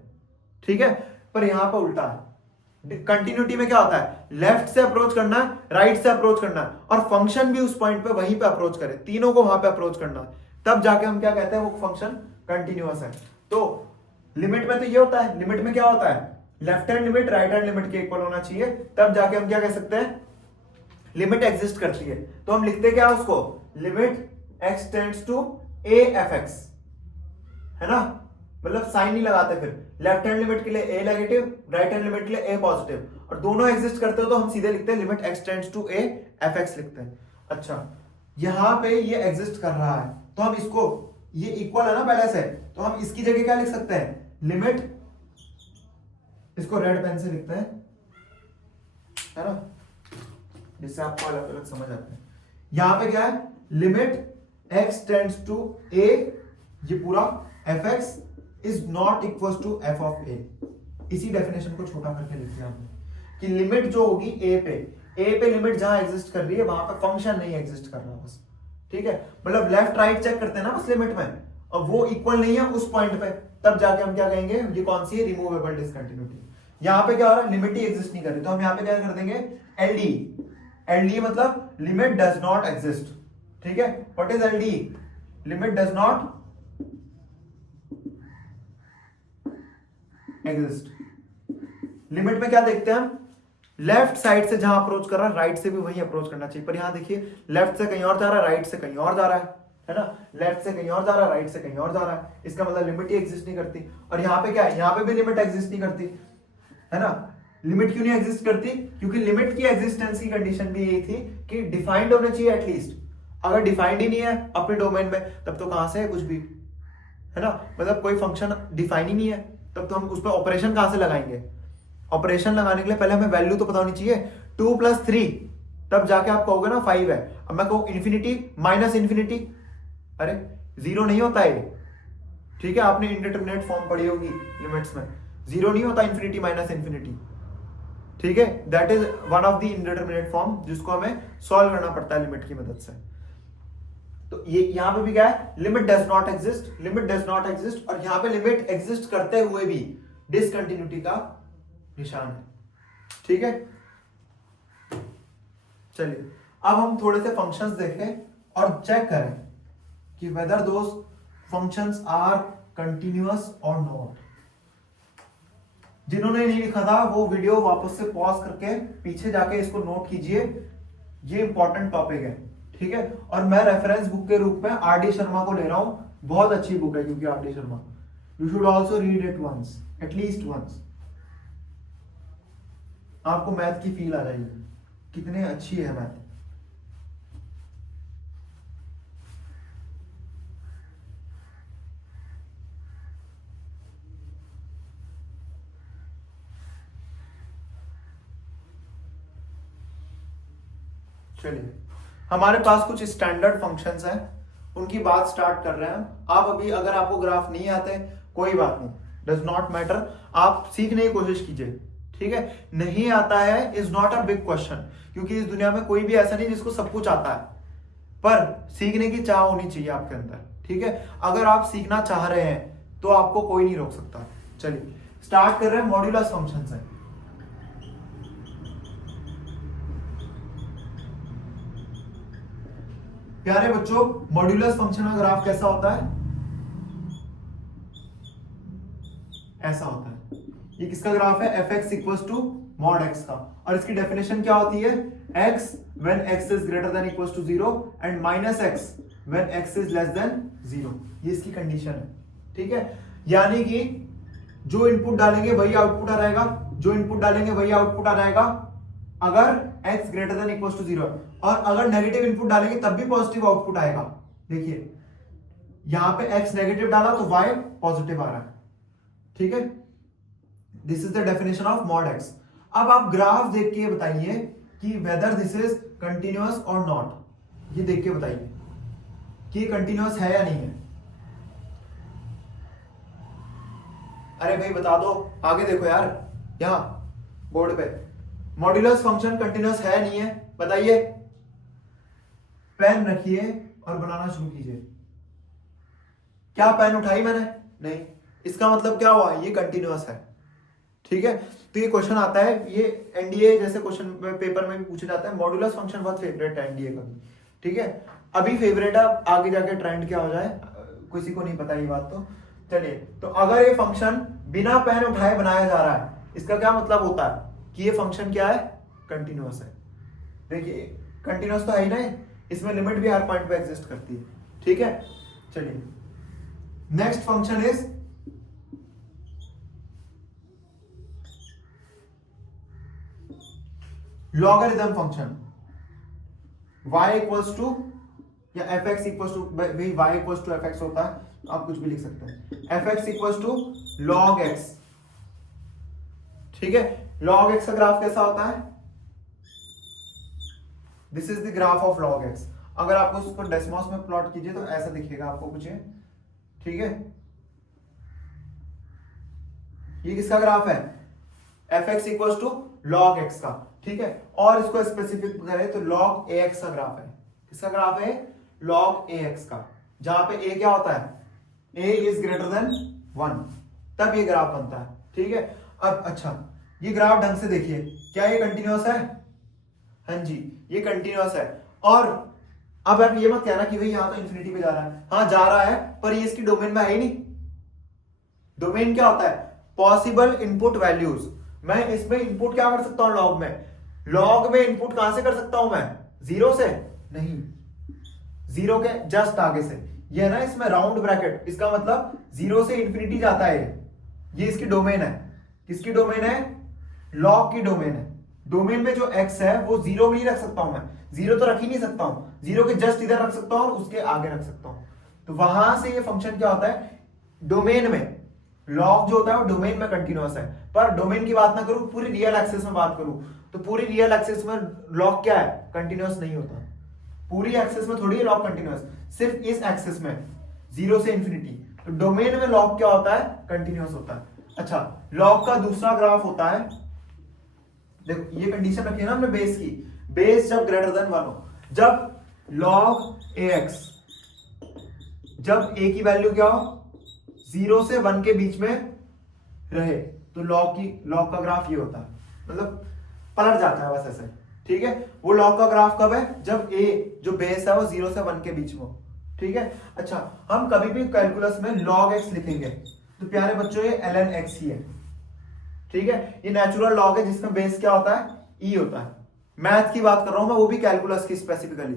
ठीक है, पर यहां पर उल्टा है। कंटिन्यूटी में क्या होता है, लेफ्ट से अप्रोच करना है, राइट से अप्रोच करना है, और फंक्शन भी उस पॉइंट पे वहीं पे अप्रोच करे, तीनों को वहां पे अप्रोच करना है, तब जाके हम क्या कहते हैं वो फंक्शन कंटिन्यूअस है। तो लिमिट में तो ये होता है, लिमिट में क्या होता है, left hand limit right hand limit के इक्वल होना चाहिए, तब जाके हम क्या कह सकते हैं, लिमिट एग्जिस्ट करती है। तो हम लिखते क्या उसको, limit x tends to a fx, है ना, मतलब साइन नहीं लगाते, फिर लेफ्ट हैंड लिमिट के लिए a negative, right hand limit के लिए a पॉजिटिव, और दोनों एग्जिस्ट करते हो तो हम सीधे लिखते हैं limit x tends to a fx लिखते हैं। अच्छा, यहां पे ये एग्जिस्ट कर रहा है तो हम इसको, ये इक्वल है ना पहले से, तो हम इसकी जगह क्या लिख सकते हैं, लिमिट, इसको रेड पेन से लिखते हैं, है ना, जिससे आपको अलग अलग समझ आते हैं। यहां पे क्या है, limit x tends to a, ये पूरा fx is not equal to f of a। इसी डेफिनेशन को छोटा करके लिख दिया हमने कि लिमिट जो होगी a पे लिमिट जहां एग्जिस्ट कर रही है वहां पे फंक्शन नहीं एग्जिस्ट कर रहा बस। ठीक है, मतलब लेफ्ट राइट चेक करते हैं ना बस लिमिट में, और वो इक्वल नहीं है उस पॉइंट पे, तब जाके हम क्या कहेंगे, ये कौन सी है, रिमूवेबल डिसकंटिन्यूटी। यहां पे क्या हो रहा है, लिमिट ही एग्जिस्ट नहीं कर रही, तो हम यहां पे क्या कर देंगे, LD मतलब लिमिट डज नॉट एग्जिस्ट। ठीक है, what is LD, limit does not exist. Limit में क्या देखते हैं हम, लेफ्ट साइड से जहां अप्रोच कर रहा है राइट से भी वहीं अप्रोच करना चाहिए, पर यहां देखिए लेफ्ट से कहीं और जा रहा है, राइट से कहीं और जा रहा है ना, लेफ्ट से कहीं और जा रहा है, राइट से कहीं और जा रहा है, इसका मतलब लिमिट ही एग्जिस्ट नहीं करती। और यहाँ पे क्या है, यहाँ पे भी लिमिट एग्जिस्ट नहीं करती, है ना। लिमिट क्यों नहीं एग्जिस्ट करती, क्योंकि लिमिट की एग्जिस्टेंस की कंडीशन भी यही थी कि डिफाइंड होना चाहिए एटलीस्ट। अगर डिफाइंड ही नहीं है अपने डोमेन में, तब तो कहां से है कुछ भी, है ना, मतलब कोई फंक्शन डिफाइन ही नहीं है, तब तो हम उस पर ऑपरेशन कहां से लगाएंगे। ऑपरेशन लगाने के लिए पहले हमें वैल्यू तो पता होनी चाहिए, 2 + 3, तब जाके आप कहोगे ना 5 है। अब मैं कहूँ इन्फिनिटी माइनस इन्फिनिटी, अरे 0 नहीं होता है। ठीक है, आपने इंडिटरमिनेट फॉर्म पढ़ी होगी लिमिट्स में, 0 नहीं होता इन्फिनिटी माइनस इन्फिनिटी। ठीक है, that is one of the indeterminate form जिसको हमें सॉल्व करना पड़ता है लिमिट की मदद से। तो ये यहां पे भी क्या है, limit does not exist, limit does not exist, और यहां पे लिमिट एग्जिस्ट करते हुए भी डिसकंटिन्यूटी का निशान है। ठीक है, चलिए अब हम थोड़े से फंक्शंस देखें और चेक करें कि whether those functions are continuous और नॉट। जिन्होंने नहीं लिखा था वो वीडियो वापस से पॉज करके पीछे जाके इसको नोट कीजिए, ये इंपॉर्टेंट टॉपिक है। ठीक है, और मैं रेफरेंस बुक के रूप में आर.डी. शर्मा को ले रहा हूं, बहुत अच्छी बुक है, क्योंकि R D. Sharma, you should also read it once, at least once. आपको मैथ की फील आ जाएगी, कितनी अच्छी है मैथ। चलिए, हमारे पास कुछ स्टैंडर्ड फंक्शंस हैं, उनकी बात स्टार्ट कर रहे हैं। आप अभी अगर आपको ग्राफ नहीं आते कोई बात नहीं, डज नॉट मैटर, आप सीखने की कोशिश कीजिए। ठीक है, नहीं आता है is not a big question, क्योंकि इस दुनिया में कोई भी ऐसा नहीं जिसको सब कुछ आता है, पर सीखने की चाह होनी चाहिए आपके अंदर। ठीक है, अगर आप सीखना चाह रहे हैं तो आपको कोई नहीं रोक सकता। चलिए स्टार्ट कर रहे हैं, मॉड्यूलस फंक्शन से। प्यारे बच्चों, मॉड्यूलस फंक्शन का ग्राफ कैसा होता है, ऐसा होता है। ये किसका ग्राफ है, fx equals to mod x का, और इसकी डेफिनेशन क्या होती है, x when x is greater than equals to 0 and minus x when x is less than 0, ये इसकी कंडीशन है। ठीक है, यानी कि जो इनपुट डालेंगे वही आउटपुट आ जाएगा, जो इनपुट डालेंगे वही आउटपुट आ जाएगा अगर x greater than equals to 0, और अगर नेगेटिव इनपुट डालेंगे तब भी पॉजिटिव आउटपुट आएगा। देखिए यहां पे x नेगेटिव डाला तो y पॉजिटिव आ रहा है। ठीक है, this is the definition of mod x। अब आप ग्राफ देख के बताइए कि वेदर दिस इज कंटिन्यूअस और नॉट, ये देख के बताइए कि कंटिन्यूअस है या नहीं है। अरे भाई बता दो, आगे देखो यार, यहां बोर्ड पे मॉड्यूलस फंक्शन कंटिन्यूअस है नहीं है, बताइए। पेन रखिए और बनाना शुरू कीजिए। क्या पेन उठाई मैंने? नहीं, इसका मतलब क्या हुआ, ये कंटिन्यूअस है। ठीक है, तो ये क्वेश्चन आता है, ये एनडीए जैसे क्वेश्चन पेपर में भी पूछा जाता है। मॉड्यूलस फंक्शन बहुत फेवरेट है एनडीए का भी। ठीक है, अभी फेवरेट है, आगे जाके ट्रेंड क्या हो जाए किसी को नहीं पता ये बात। तो चलिए, तो अगर ये फंक्शन बिना पेन उठाए बनाया जा रहा है, इसका क्या मतलब होता है कि ये फंक्शन क्या है, कंटिन्यूअस है। देखिए कंटिन्यूअस तो है ही नहीं, इसमें लिमिट भी हर पॉइंट पे एग्जिस्ट करती है। ठीक है, चलिए next function is logarithm function. y equals to या fx इक्वल्स टू, भाई y इक्वल्स टू fx होता है, आप कुछ भी लिख सकते हैं। fx equals to log x। ठीक है, log x का ग्राफ कैसा होता है, this is the graph of log x। अगर आपको उसको डेसिमल्स में प्लॉट कीजिए तो ऐसा दिखेगा आपको कुछ। ठीक है, ये किसका ग्राफ है, fx equals to log x का। ठीक है, और इसको स्पेसिफिक करें तो log ax का ग्राफ है। किसका ग्राफ है, log ax का, जहां पे a क्या होता है, a इज ग्रेटर देन 1, तब ये ग्राफ बनता है। ठीक है, अब अच्छा ये ग्राफ ढंग से देखिए, क्या ये कंटिन्यूअस है, हाँ जी ये कंटिन्यूअस है। और अब आप ये मत कहना कि भाई यहां तो इंफिनिटी पे जा रहा है, हाँ जा रहा है, पर ये इसकी डोमेन में है ही नहीं। डोमेन क्या होता है, पॉसिबल इनपुट वैल्यूज। मैं इसमें इनपुट क्या कर सकता हूं, लॉग में, लॉग में इनपुट कहां से कर सकता हूं मैं, जीरो से नहीं, जीरो के जस्ट आगे से। ये है ना इसमें राउंड ब्रैकेट, इसका मतलब जीरो से इंफिनिटी जाता है ये इसकी डोमेन है। किसकी डोमेन है, लॉग की डोमेन है। डोमेन में जो x है वो जीरो भी नहीं रख सकता हूं मैं, जीरो तो रख ही नहीं सकता हूं, जीरो के जस्ट इधर रख सकता हूं और उसके आगे रख सकता हूं। तो वहां से ये फंक्शन क्या होता है, डोमेन में लॉग जो होता है वो डोमेन में कंटिन्यूअस है। पर डोमेन की बात ना करूं, पूरी रियल एक्सिस में बात करूं तो पूरी रियल एक्सिस में लॉग क्या है, कंटिन्यूअस नहीं होता। पूरी एक्सिस में थोड़ी लॉग कंटिन्यूअस, सिर्फ इस एक्सिस में जीरो से इंफिनिटी। तो डोमेन में लॉग क्या होता है, कंटिन्यूअस होता है। अच्छा, लॉग का दूसरा ग्राफ होता है, देखो ये कंडीशन रखी है ना हमने बेस की, बेस जब ग्रेटर देन 1 हो, जब log ax, जब a की वैल्यू क्या हो, 0 से 1 के बीच में रहे, तो लॉग का ग्राफ ये होता है, मतलब पलट जाता है बस ऐसे। ठीक है, वो लॉग का ग्राफ कब है, जब a जो बेस है वो 0 से 1 के बीच में हो। ठीक है, अच्छा हम कभी भी कैलकुलस में log x लिखेंगे तो प्यारे बच्चों ये ln x ही है। ठीक है, ये नेचुरल लॉग है जिसमें बेस क्या होता है, e होता है। मैथ की बात कर रहा हूं मैं, वो भी कैलकुलस की स्पेसिफिकली।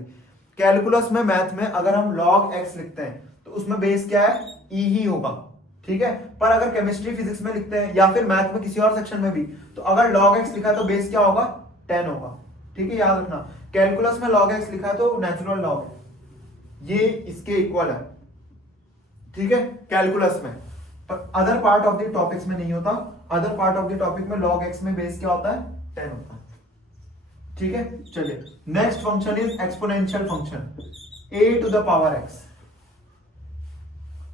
कैलकुलस में मैथ में अगर हम log x लिखते हैं तो उसमें बेस क्या है, e ही होगा। ठीक है, पर अगर केमिस्ट्री फिजिक्स में लिखते हैं या फिर मैथ में किसी और सेक्शन में भी, तो अगर log x लिखा है तो बेस क्या होगा, 10 होगा। ठीक है, याद रखना, कैलकुलस में log x लिखा है तो नेचुरल लॉग है, ये इसके इक्वल है। ठीक है, कैलकुलस में, पर other part of the topics में नहीं होता। Other part of the topic में log x में बेस क्या होता है, 10 होता है। ठीक है, चलिए next function is exponential function, a to the power x।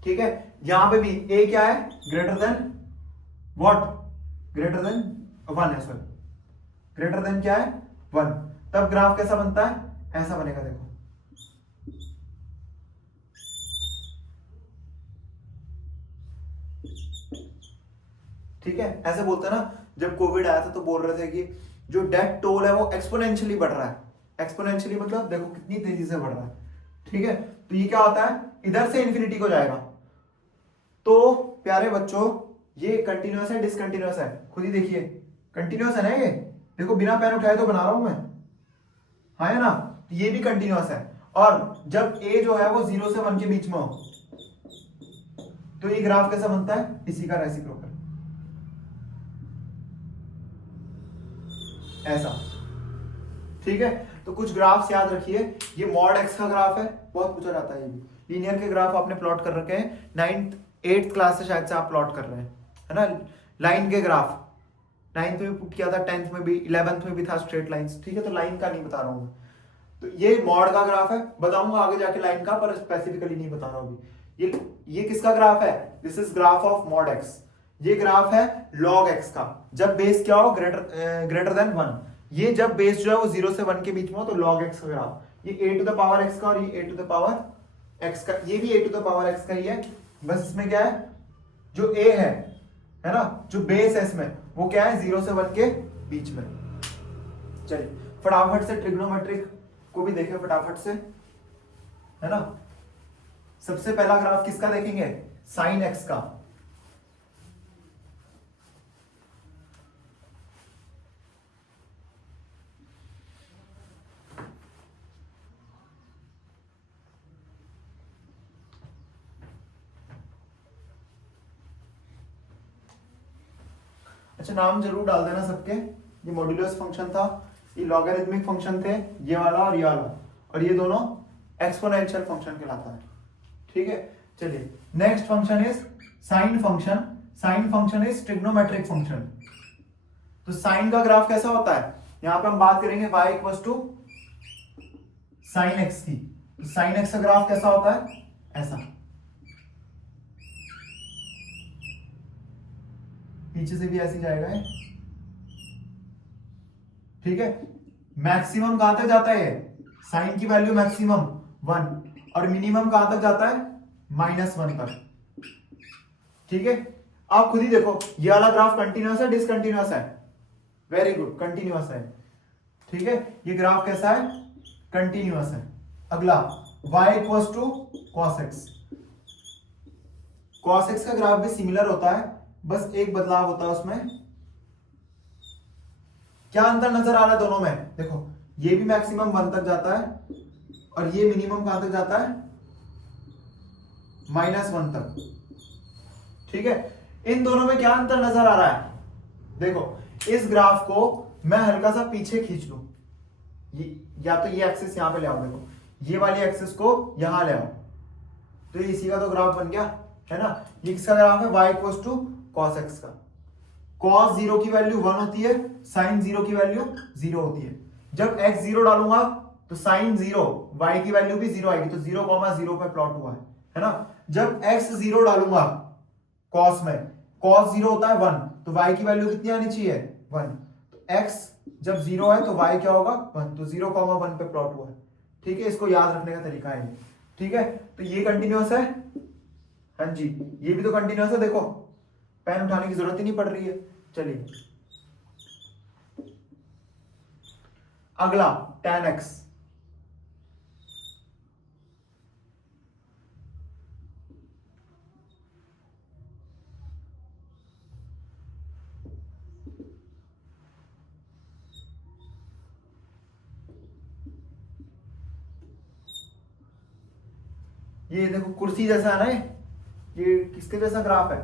ठीक है, यहां पे भी a क्या है, greater than what, greater than 1 है, सॉरी ग्रेटर देन क्या है, 1। तब ग्राफ कैसा बनता है, ऐसा बनेगा, देखो ठीक है, ऐसे बोलते हैं ना, जब कोविड आया था तो बोल रहे थे कि जो डेथ टोल है वो एक्सपोनेंशियली बढ़ रहा है। एक्सपोनेंशियली मतलब देखो कितनी तेजी से बढ़ रहा है। ठीक है, तो ये क्या होता है, इधर से इंफिनिटी को जाएगा। तो प्यारे बच्चों ये कंटिन्यूअस है, डिसकंटिन्यूअस है, खुद ही देखिए, कंटिन्यूअस है ना ये, देखो बिना पेन उठाए तो बना रहा हूं मैं, हाँ है ना, ये भी कंटिन्यूअस है। और जब a जो है वो 0 से 1 के बीच में हो तो ये ग्राफ कैसा बनता है, इसी का रेसिप्रोकल, ऐसा। ठीक है, तो कुछ ग्राफ्स याद रखिए, ये मॉड x का ग्राफ है, बहुत पूछा जाता है। ये भी लीनियर के ग्राफ आपने प्लॉट कर रखे हैं, 9th 8th क्लास से शायद से आप प्लॉट कर रहे हैं, है ना। लाइन के ग्राफ 9th में भी पुट किया था, 10th में भी, 11th में भी था, स्ट्रेट लाइंस। ठीक है, तो लाइन का नहीं बता रहा हूं मैं, तो ये मॉड का ग्राफ है, बताऊंगा आगे जाके लाइन का, पर स्पेसिफिकली नहीं बता रहा हूं अभी। ये किसका ग्राफ है? This is graph of mod x. ये ग्राफ है लॉग एक्स का, जब बेस क्या हो, ग्रेटर देन 1। ये जब बेस जो है वो 0 से 1 के बीच में हो तो लॉग एक्स का ग्राफ। ये a to the power x का और ये a to the power x का, ये भी a to the power x का ही है। बस इसमें क्या है, जो a है ना, जो बेस है इसमें वो क्या है, 0 से 1 के बीच में। चलिए फटाफट से ट्रिग्नोमेट्रिक को भी देखें फटाफट से, है ना। सबसे पहला ग्राफ किसका देखेंगे, साइन एक्स का। अच्छा नाम जरूर डाल देना सबके। ये मॉड्यूलस फंक्शन था, ये लॉगरिथमिक फंक्शन थे, ये वाला और ये वाला, और ये दोनों एक्सपोनेंशियल फंक्शन कहलाता है। ठीक है, चलिए next function is sine function. Sine function is trigonometric function. तो साइन का ग्राफ कैसा होता है, यहां पे हम बात करेंगे y equals to sine x की। तो साइन एक्स का ग्राफ कैसा होता है, ऐसा, पीछे से भी ऐसे जाएगा है। ठीक है, मैक्सिमम कहां तक जाता है, साइन की वैल्यू मैक्सिमम 1 और मिनिमम कहां तक जाता है, -1 तक। ठीक है, आप खुद ही देखो ये वाला ग्राफ कंटिन्यूअस है डिसकंटिन्यूअस है, वेरी गुड कंटिन्यूअस है। ठीक है, ये ग्राफ कैसा है, कंटिन्यूअस है। अगला y equals to cos x। cos x का ग्राफ भी सिमिलर होता है, बस एक बदलाव होता है उसमें। क्या अंतर नजर आ रहा है दोनों में, देखो ये भी मैक्सिमम 1 तक जाता है और ये मिनिमम कहां तक जाता है, -1 तक। ठीक है, इन दोनों में क्या अंतर नजर आ रहा है, देखो इस ग्राफ को मैं हल्का सा पीछे खींच लूं, या तो ये एक्सिस यहां पे ले आओ, देखो ये वाली एक्सिस को यहां ले आओ, तो ये इसी का तो ग्राफ बन गया, है ना। ये किसका ग्राफ है, y equals to cos x का। cos 0 की वैल्यू 1 होती है, sin 0 की वैल्यू 0 होती है। जब x 0 डालूंगा तो sin 0, y की वैल्यू भी 0 आएगी, तो 0,0 पे प्लॉट हुआ है ना। जब x 0 डालूंगा cos में, cos 0 होता है 1, तो y की वैल्यू कितनी आनी चाहिए, 1। तो x जब 0 है तो y क्या होगा, 1, तो 0,1 पे प्लॉट हुआ है। ठीक है, इसको याद रखने का तरीका है। ठीक है, तो ये कंटिन्यूअस है, हाँ जी, ये भी तो कंटिन्यूअस है, देखो पेन उठाने की जरूरत ही नहीं पड़ रही है। चलिए अगला tan x। ये देखो कुर्सी जैसा है ना, ये किसके जैसा ग्राफ है,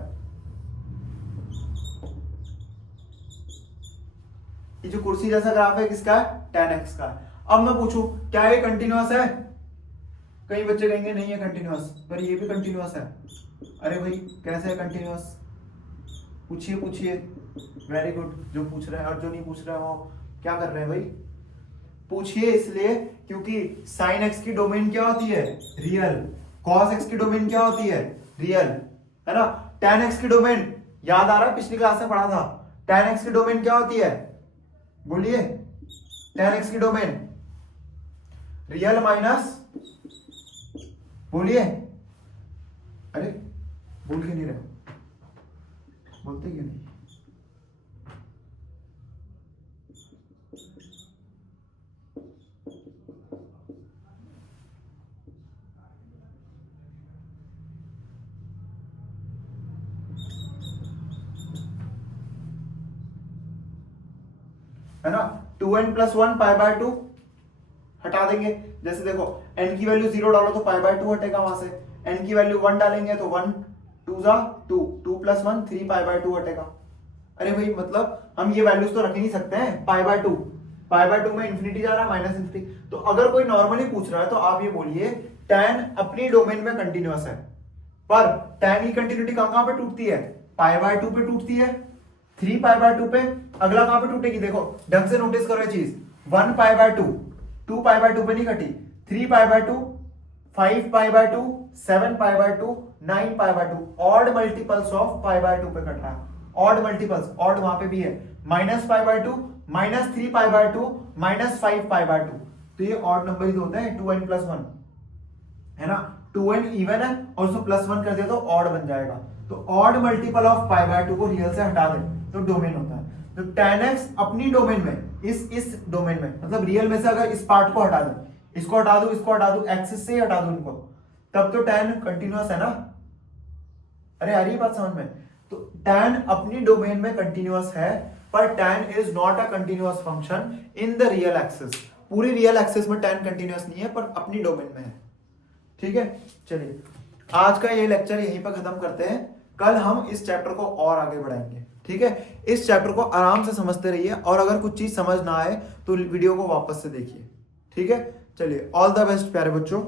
ये जो कुर्सी जैसा ग्राफ है किसका है, tan x का है। अब मैं पूछूं क्या ये कंटिन्यूअस है, कई बच्चे कहेंगे नहीं है कंटिन्यूअस, पर ये भी कंटिन्यूअस है। अरे भाई कैसे है कंटिन्यूअस, पूछिए पूछिए, वेरी गुड, जो पूछ रहे हैं, और जो नहीं पूछ रहे हैं वो क्या कर रहे हैं भाई, पूछिए। इसलिए क्योंकि sin x की डोमेन क्या होती है, रियल, cos x की डोमेन क्या होती है, रियल, है ना। tan x की डोमेन याद आ रहा है, पिछली क्लास में पढ़ा था, tan x की डोमेन क्या होती है, बोलिए, tan x की डोमेन रियल माइनस, बोलिए, अरे बोल के नहीं रहे, बोलते क्यों नहीं, है ना। 2n + 1 π/2 हटा देंगे, जैसे देखो n की वैल्यू 0 डालो तो π/2 हटेगा वहां से, n की वैल्यू 1 डालेंगे तो 1 2 जा 2, 2 + 1 3 π/2 हटेगा। अरे भाई मतलब हम ये वैल्यूज तो रख ही नहीं सकते हैं, π/2 में इंफिनिटी जा रहा है, -∞। तो अगर कोई नॉर्मली पूछ रहा है तो आप ये बोलिए tan अपनी डोमेन में कंटिन्यूअस है, पर tan की कंटिन्यूटी कहां पे टूटती है, π/2 पे टूटती है, 3 π/2 पे। अगला कहां पे टूटेगी, देखो ढंग से नोटिस करो ये चीज, 1 π/2, 2 पाई बाय 2 पे नहीं कटी, 3 pi by 2, 5 pi by 2, 7 pi by 2, 9 pi by 2, odd multiples of pi by 2 पे कट रहा है। ऑड मल्टीपल्स, ऑड वहां पे भी है, minus pi by 2, minus 3 pi by 2, minus 5 pi by 2, तो ये ऑड नंबर ही होते हैं 2n प्लस 1, है ना। 2n इवन है और उसको प्लस 1 कर दिया तो ऑड बन जाएगा। तो odd multiple of pi by 2 को रियल से हटा दें तो डोमेन होता है। तो tan x अपनी डोमेन में, इस डोमेन में, मतलब रियल में से अगर इस पार्ट को हटा दूं, इसको हटा दूं, इसको हटा दूं, एक्सिस से ही हटा दूं इनको, तब तो tan कंटिन्यूअस है ना। अरे आ रही है बात समझ में। तो tan अपनी डोमेन में कंटिन्यूअस है, पर tan is not a continuous function in the real axis. पूरी रियल एक्सिस में tan कंटिन्यूअस नहीं है, पर अपनी डोमेन में है। ठीक है, चलिए आज का ये लेक्चर यहीं पर खत्म करते हैं। कल हम इस चैप्टर को और आगे बढ़ाएंगे। ठीक है, इस चैप्टर को आराम से समझते रहिए, और अगर कुछ चीज समझ ना आए तो वीडियो को वापस से देखिए। ठीक है, चलिए ऑल द बेस्ट प्यारे बच्चों।